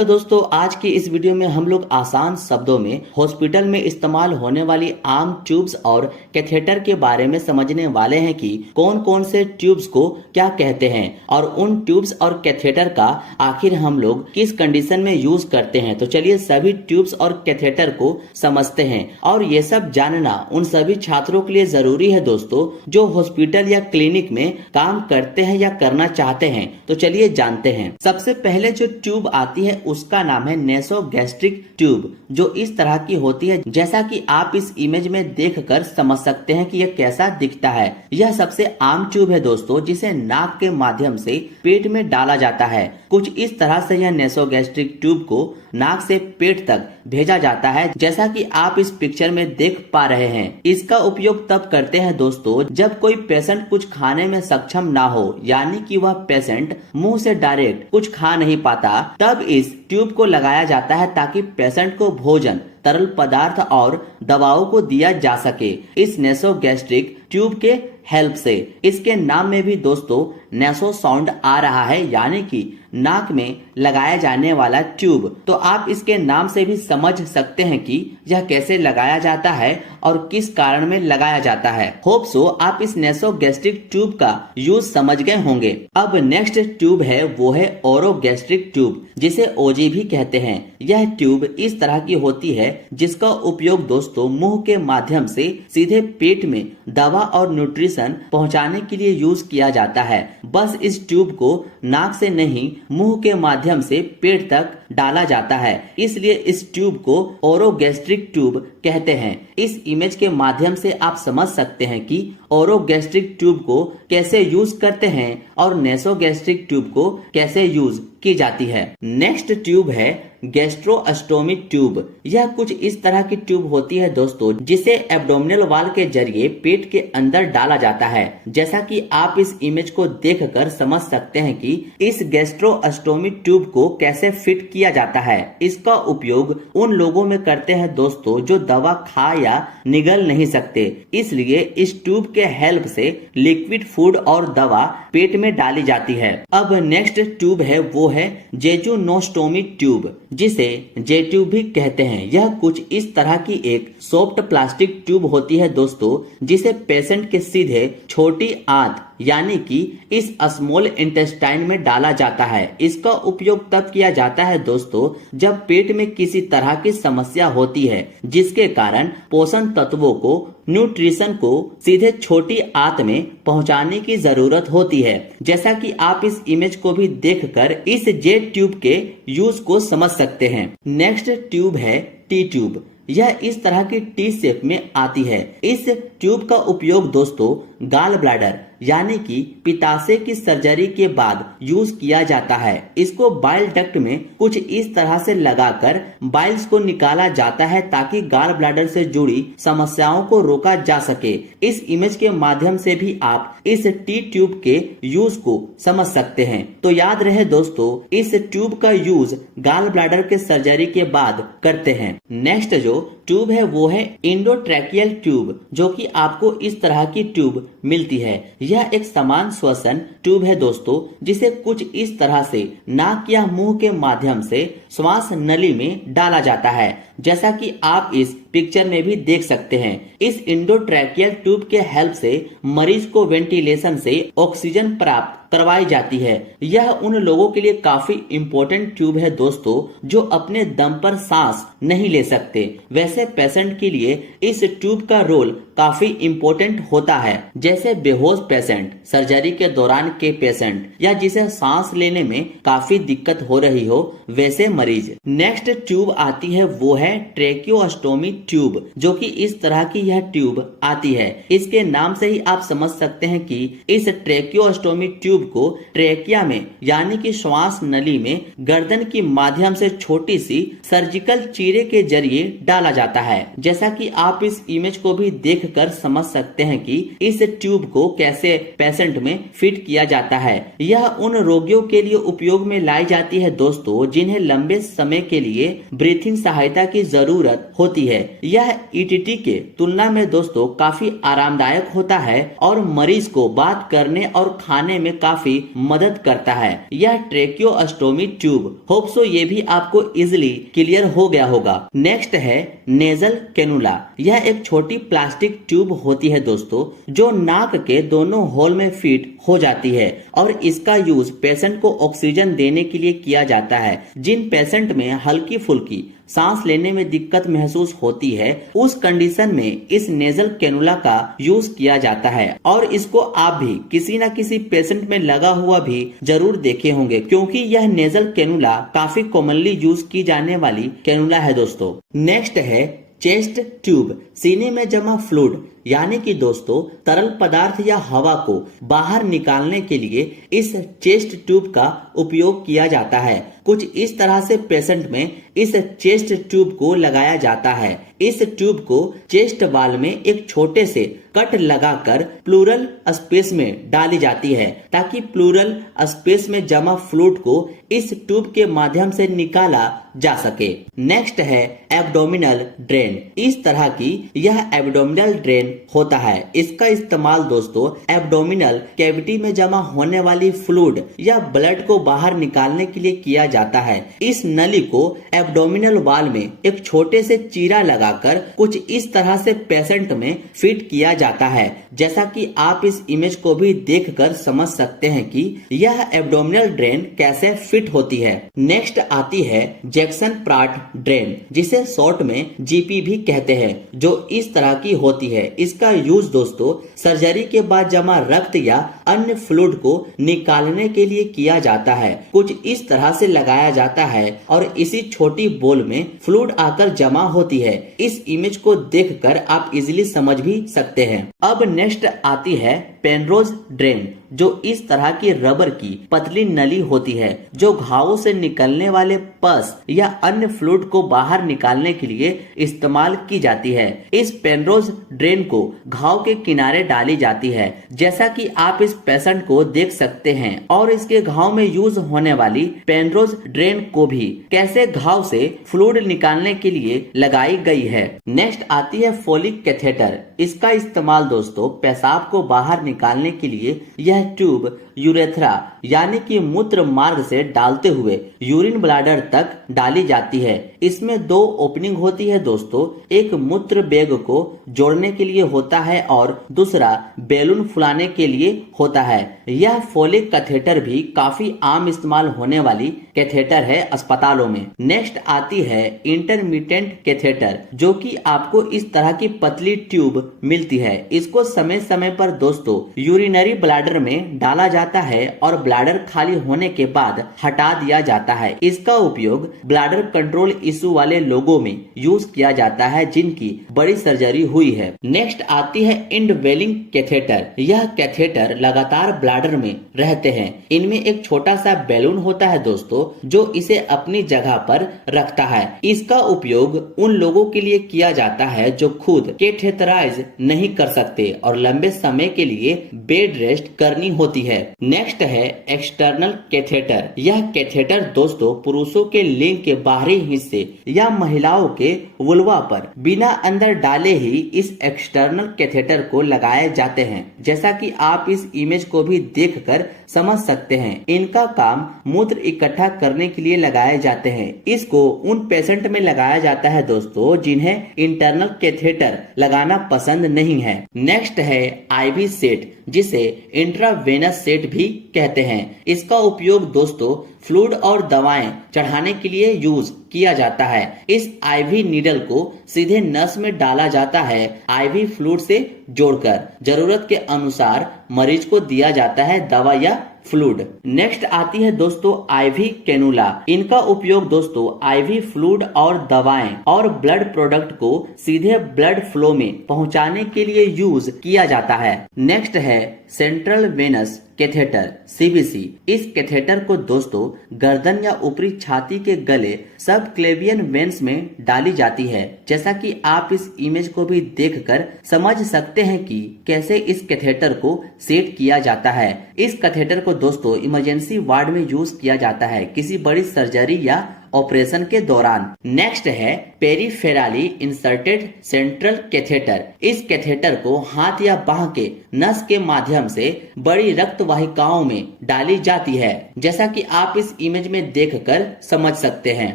तो दोस्तों आज की इस वीडियो में हम लोग आसान शब्दों में हॉस्पिटल में इस्तेमाल होने वाली आम ट्यूब्स और कैथेटर के बारे में समझने वाले हैं कि कौन कौन से ट्यूब्स को क्या कहते हैं और उन ट्यूब्स और कैथेटर का आखिर हम लोग किस कंडीशन में यूज करते हैं। तो चलिए सभी ट्यूब्स और कैथेटर को समझते हैं और ये सब जानना उन सभी छात्रों के लिए जरूरी है दोस्तों जो हॉस्पिटल या क्लिनिक में काम करते हैं या करना चाहते हैं। तो चलिए जानते हैं। सबसे पहले जो ट्यूब आती है उसका नाम है नेसोगैस्ट्रिक ट्यूब, जो इस तरह की होती है जैसा कि आप इस इमेज में देखकर समझ सकते हैं कि यह कैसा दिखता है। यह सबसे आम ट्यूब है दोस्तों जिसे नाक के माध्यम से पेट में डाला जाता है। कुछ इस तरह से यह नेसोगैस्ट्रिक ट्यूब को नाक से पेट तक भेजा जाता है जैसा कि आप इस पिक्चर में देख पा रहे हैं। इसका उपयोग तब करते हैं दोस्तों जब कोई पेशेंट कुछ खाने में सक्षम ना हो, यानी कि वह पेशेंट मुंह से डायरेक्ट कुछ खा नहीं पाता, तब इस ट्यूब को लगाया जाता है ताकि पेशेंट को भोजन, तरल पदार्थ और दवाओं को दिया जा सके इस नेसोगैस्ट्रिक ट्यूब के हेल्प से। इसके नाम में भी दोस्तों नेसो साउंड आ रहा है, यानी कि नाक में लगाया जाने वाला ट्यूब। तो आप इसके नाम से भी समझ सकते हैं कि यह कैसे लगाया जाता है और किस कारण में लगाया जाता है। होप सो आप इस नेसोगैस्ट्रिक ट्यूब का यूज समझ गए होंगे। अब नेक्स्ट ट्यूब है वो है ओरोगैस्ट्रिक ट्यूब, जिसे ओजी भी कहते हैं। यह ट्यूब इस तरह की होती है जिसका उपयोग दोस्तों मुंह के माध्यम से सीधे पेट में दवा और न्यूट्रिशन पहुंचाने के लिए यूज किया जाता है। बस इस ट्यूब को नाक से नहीं मुंह के माध्यम से पेट तक डाला जाता है, इसलिए इस ट्यूब को ओरोगैस्ट्रिक ट्यूब कहते हैं। इस इमेज के माध्यम से आप समझ सकते हैं कि ओरोगैस्ट्रिक ट्यूब को कैसे यूज करते हैं और नेसोगैस्ट्रिक ट्यूब को कैसे यूज की जाती है। नेक्स्ट ट्यूब है गैस्ट्रोस्टोमी ट्यूब। यह कुछ इस तरह की ट्यूब होती है दोस्तों जिसे एब्डोमिनल वाल के जरिए पेट के अंदर डाला जाता है। जैसा कि आप इस इमेज को देखकर समझ सकते हैं कि इस गैस्ट्रोस्टोमी ट्यूब को कैसे फिट किया जाता है। इसका उपयोग उन लोगों में करते हैं दोस्तों जो दवा खा या निगल नहीं सकते, इसलिए इस ट्यूब के हेल्प से लिक्विड फूड और दवा पेट में डाली जाती है। अब नेक्स्ट ट्यूब है वो है जेजुनोस्टोमी ट्यूब, जिसे जे ट्यूब भी कहते हैं। यह कुछ इस तरह की एक सॉफ्ट प्लास्टिक ट्यूब होती है दोस्तों जिसे पेशेंट के सीधे छोटी आंत यानी कि इस स्मॉल इंटेस्टाइन में डाला जाता है। इसका उपयोग तब किया जाता है दोस्तों जब पेट में किसी तरह की समस्या होती है जिसके कारण पोषण तत्वों को, न्यूट्रिशन को सीधे छोटी आंत में पहुंचाने की जरूरत होती है। जैसा कि आप इस इमेज को भी देखकर इस जे ट्यूब के यूज को समझ सकते हैं। नेक्स्ट ट्यूब है टी ट्यूब। यह इस तरह की टी शेप में आती है। इस ट्यूब का उपयोग दोस्तों गाल ब्लैडर यानी कि पित्ताशय की सर्जरी के बाद यूज किया जाता है। इसको बाइल डक्ट में कुछ इस तरह से लगाकर बाइल्स को निकाला जाता है ताकि गाल ब्लैडर से जुड़ी समस्याओं को रोका जा सके। इस इमेज के माध्यम से भी आप इस टी ट्यूब के यूज को समझ सकते हैं। तो याद रहे दोस्तों इस ट्यूब का यूज गाल ब्लैडर के सर्जरी के बाद करते हैं। नेक्स्ट जो ट्यूब है वो है इंडोट्रैकियल ट्यूब, जो कि आपको इस तरह की ट्यूब मिलती है। यह एक समान श्वसन ट्यूब है दोस्तों जिसे कुछ इस तरह से नाक या मुंह के माध्यम से श्वास नली में डाला जाता है, जैसा कि आप इस पिक्चर में भी देख सकते हैं। इस इंडोट्रैकियल ट्यूब के हेल्प से मरीज को वेंटिलेशन से ऑक्सीजन प्राप्त करवाई जाती है। यह उन लोगों के लिए काफी इम्पोर्टेंट ट्यूब है दोस्तों जो अपने दम पर सांस नहीं ले सकते। वैसे पेशेंट के लिए इस ट्यूब का रोल काफी इम्पोर्टेंट होता है, जैसे बेहोश पेशेंट, सर्जरी के दौरान के पेशेंट या जिसे सांस लेने में काफी दिक्कत हो रही हो वैसे मरीज। नेक्स्ट ट्यूब आती है वो है ट्रेकियोस्टोमी ट्यूब, जो कि इस तरह की यह ट्यूब आती है। इसके नाम से ही आप समझ सकते हैं कि इस ट्रेकियोस्टोमी ट्यूब को ट्रेकिया में यानी कि श्वास नली में गर्दन की माध्यम से छोटी सी सर्जिकल चीरे के जरिए डाला जाता है। जैसा कि आप इस इमेज को भी देखकर समझ सकते हैं कि इस ट्यूब को कैसे पेशेंट में फिट किया जाता है। यह उन रोगियों के लिए उपयोग में लाई जाती है दोस्तों जिन्हें लंबे समय के लिए ब्रीथिंग सहायता की जरूरत होती है। यह ईटीटी के तुलना में दोस्तों काफी आरामदायक होता है और मरीज को बात करने और खाने में काफी मदद करता है। यह ट्रेकियोस्टोमी ट्यूब, होप सो ये भी आपको इजिली क्लियर हो गया होगा। नेक्स्ट है नेजल कैनुला। यह एक छोटी प्लास्टिक ट्यूब होती है दोस्तों, जो नाक के दोनों होल में फिट हो जाती है और इसका यूज पेशेंट को ऑक्सीजन देने के लिए किया जाता है। जिन पेशेंट में हल्की फुल्की सांस लेने में दिक्कत महसूस होती है, उस कंडीशन में इस नेजल कैनुला का यूज किया जाता है और इसको आप भी किसी न किसी पेशेंट में लगा हुआ भी जरूर देखे होंगे, क्योंकि यह नेजल कैनुला काफी कॉमनली यूज की जाने वाली कैनुला है दोस्तों। नेक्स्ट है चेस्ट ट्यूब। सीने में जमा फ्लूइड यानी कि दोस्तों तरल पदार्थ या हवा को बाहर निकालने के लिए इस चेस्ट ट्यूब का उपयोग किया जाता है। कुछ इस तरह से पेशेंट में इस चेस्ट ट्यूब को लगाया जाता है। इस ट्यूब को चेस्ट वाल में एक छोटे से कट लगाकर प्लूरल स्पेस में डाली जाती है, ताकि प्लूरल स्पेस में जमा फ्लूइड को इस ट्यूब के माध्यम से निकाला जा सके। नेक्स्ट है एब्डोमिनल ड्रेन। इस तरह की यह एब्डोमिनल ड्रेन होता है। इसका इस्तेमाल दोस्तों एब्डोमिनल कैविटी में जमा होने वाली फ्लूइड या ब्लड को बाहर निकालने के लिए किया जाता है। इस नली को एब्डोमिनल वाल में एक छोटे से चीरा लगाकर कुछ इस तरह से पेशेंट में फिट किया जाता है, जैसा कि आप इस इमेज को भी देखकर समझ सकते हैं कि यह एब्डोमिनल ड्रेन कैसे फिट होती है। नेक्स्ट आती है जैक्सन प्राट ड्रेन, जिसे शॉर्ट में जीपी भी कहते हैं, जो इस तरह की होती है। इसका यूज दोस्तों सर्जरी के बाद जमा रक्त या अन्य फ्लूइड को निकालने के लिए किया जाता है। कुछ इस तरह से लगाया जाता है और इसी छोटी बोल में फ्लूइड आकर जमा होती है। इस इमेज को देखकर आप इजीली समझ भी सकते हैं। अब नेक्स्ट आती है पेनरोज ड्रेन, जो इस तरह की रबर की पतली नली होती है, जो घावों से निकलने वाले पस या अन्य फ्लूइड को बाहर निकालने के लिए इस्तेमाल की जाती है। इस पेनरोज ड्रेन को घाव के किनारे डाली जाती है, जैसा कि आप इस पेशेंट को देख सकते हैं, और इसके घाव में यूज होने वाली पेनरोज ड्रेन को भी कैसे घाव से फ्लूइड निकालने के लिए लगाई गई है। नेक्स्ट आती है फोलिक कैथेटर। इसका इस्तेमाल दोस्तों पेशाब को बाहर निकालने के लिए यह ट्यूब यूरेथ्रा यानी कि मूत्र मार्ग से डालते हुए यूरिन ब्लैडर तक डाली जाती है। इसमें दो ओपनिंग होती है दोस्तों, एक मूत्र बैग को जोड़ने के लिए होता है और दूसरा बैलून फुलाने के लिए होता है। यह फोलिक कैथेटर भी काफी आम इस्तेमाल होने वाली कैथेटर है अस्पतालों में। नेक्स्ट आती है इंटरमिटेंट कैथेटर, जो कि आपको इस तरह की पतली ट्यूब मिलती है। इसको समय समय पर दोस्तों यूरिनरी ब्लैडर में डाला जाता है और ब्लैडर खाली होने के बाद हटा दिया जाता है। इसका उपयोग ब्लैडर कंट्रोल इशू वाले लोगों में यूज किया जाता है जिनकी बड़ी सर्जरी हुई है। नेक्स्ट आती है इंडवेलिंग कैथेटर। यह कैथेटर लगातार ब्लैडर में रहते हैं। इनमें एक छोटा सा बैलून होता है दोस्तों, जो इसे अपनी जगह पर रखता है। इसका उपयोग उन लोगों के लिए किया जाता है जो खुद कैथेटराइज नहीं कर सकते और लंबे समय के लिए बेड रेस्ट करनी होती है। नेक्स्ट है एक्सटर्नल कैथेटर। यह कैथेटर दोस्तों पुरुषों के लिंग के बाहरी हिस्से या महिलाओं के वुल्वा पर बिना अंदर डाले ही इस एक्सटर्नल कैथेटर को लगाए जाते हैं, जैसा कि आप इस इमेज को भी देखकर समझ सकते हैं। इनका काम मूत्र इकट्ठा करने के लिए लगाए जाते हैं। इसको उन पेशेंट में लगाया जाता है दोस्तों जिन्हें इंटरनल कैथेटर लगाना पसंद नहीं है। नेक्स्ट है आईवी सेट, जिसे इंट्रावेनस सेट भी कहते हैं। इसका उपयोग दोस्तों फ्लूइड और दवाएं चढ़ाने के लिए यूज किया जाता है। इस आईवी नीडल को सीधे नस में डाला जाता है, आईवी फ्लूइड से जोड़कर जरूरत के अनुसार मरीज को दिया जाता है दवा या फ्लूइड। नेक्स्ट आती है दोस्तों आईवी कैनुला। इनका उपयोग दोस्तों आईवी फ्लूइड और दवाएं और ब्लड प्रोडक्ट को सीधे ब्लड फ्लो में पहुंचाने के लिए यूज किया जाता है। नेक्स्ट है सेंट्रल वेनस कैथेटर सीवीसी। इस कैथेटर को दोस्तों गर्दन या ऊपरी छाती के गले सब क्लेवियन वेन्स में डाली जाती है, जैसा कि आप इस इमेज को भी देखकर समझ सकते हैं कि कैसे इस कैथेटर को सेट किया जाता है। इस कैथेटर को दोस्तों इमरजेंसी वार्ड में यूज किया जाता है किसी बड़ी सर्जरी या ऑपरेशन के दौरान। नेक्स्ट है पेरिफेराली इंसर्टेड सेंट्रल कैथेटर। इस कैथेटर को हाथ या बाह के नस के माध्यम से बड़ी रक्त वाहिकाओं में डाली जाती है, जैसा कि आप इस इमेज में देखकर समझ सकते हैं।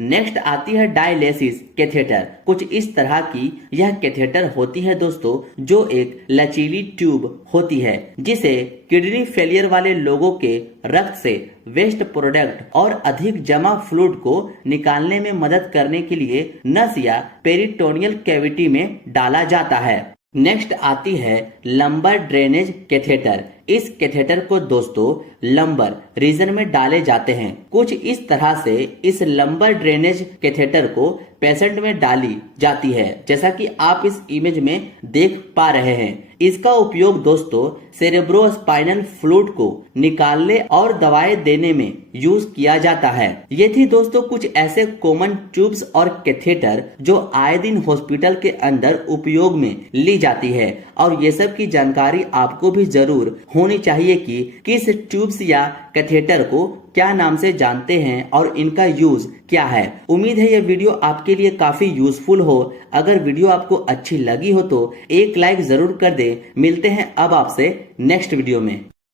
नेक्स्ट आती है डायलिसिस कैथेटर। कुछ इस तरह की यह कैथेटर होती है दोस्तों, जो एक लचीली ट्यूब होती है जिसे किडनी फेलियर वाले लोगों के रक्त से वेस्ट प्रोडक्ट और अधिक जमा फ्लूइड को निकालने में मदद करने के लिए नस या पेरिटोनियल कैविटी में डाला जाता है। नेक्स्ट आती है लंबर ड्रेनेज कैथेटर। इस कैथेटर को दोस्तों लंबर रीजन में डाले जाते हैं। कुछ इस तरह से इस लंबर ड्रेनेज कैथेटर को पेशेंट में डाली जाती है, जैसा कि आप इस इमेज में देख पा रहे हैं। इसका उपयोग दोस्तों सेरेब्रोस्पाइनल फ्लूइड को निकालने और दवाएं देने में यूज किया जाता है। ये थी दोस्तों कुछ ऐसे कॉमन ट्यूब्स और कैथेटर जो आए दिन हॉस्पिटल के अंदर उपयोग में ली जाती है, और ये सब की जानकारी आपको भी जरूर होनी चाहिए कि किस ट्यूब्स या कैथेटर को क्या नाम से जानते हैं और इनका यूज क्या है। उम्मीद है ये वीडियो आपके लिए काफी यूजफुल हो। अगर वीडियो आपको अच्छी लगी हो तो एक लाइक जरूर कर दे। मिलते हैं अब आपसे नेक्स्ट वीडियो में।